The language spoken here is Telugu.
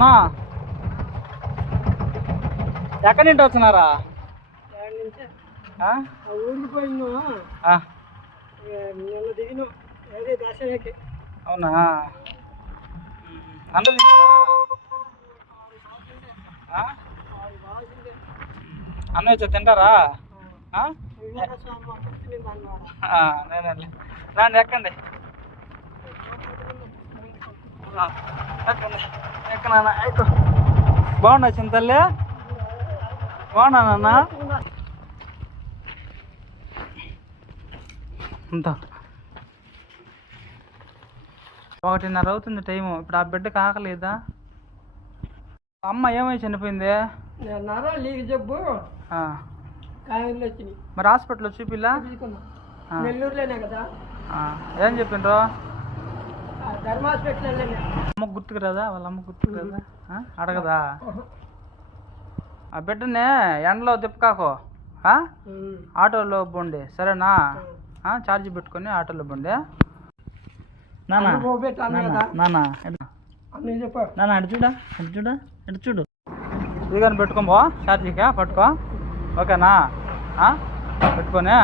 అన్నా ఎక్కడి నుండి వచ్చినారా? అవునా? అన్నం అన్నం వచ్చా తింటారా? నేనే రండి ఎక్కండి ఎక్కనా ఎక్కు. బాగున్నా చింతల్లి? బాగున్నానన్నా? అంతా 1:30 అవుతుంది టైము. ఇప్పుడు ఆ బిడ్డకి ఆకలేదా? అమ్మ ఏమై చనిపోయింది? జబ్బు మరి హాస్పిటల్లో చూపిలా? నెల్లూరులోనే కదా. ఏం చెప్పిండ్రు? ధర్మ హాస్పిటల్. అమ్మకు గుర్తుకు రాదా? వాళ్ళ అమ్మ గుర్తుకు రాదా? అడగదా? ఆ బిడ్డనే ఎండలో తిప్పకాకు, ఆటోలో పోండి సరేనా? ఛార్జీ పెట్టుకొని ఆటోలో పోండి. నానా నానా నానా అటు చూడా, అటు చూడా, అటు చూడు. ఇది కానీ పెట్టుకోబో ఛార్జీకా పట్టుకో, ఓకేనా? పెట్టుకొని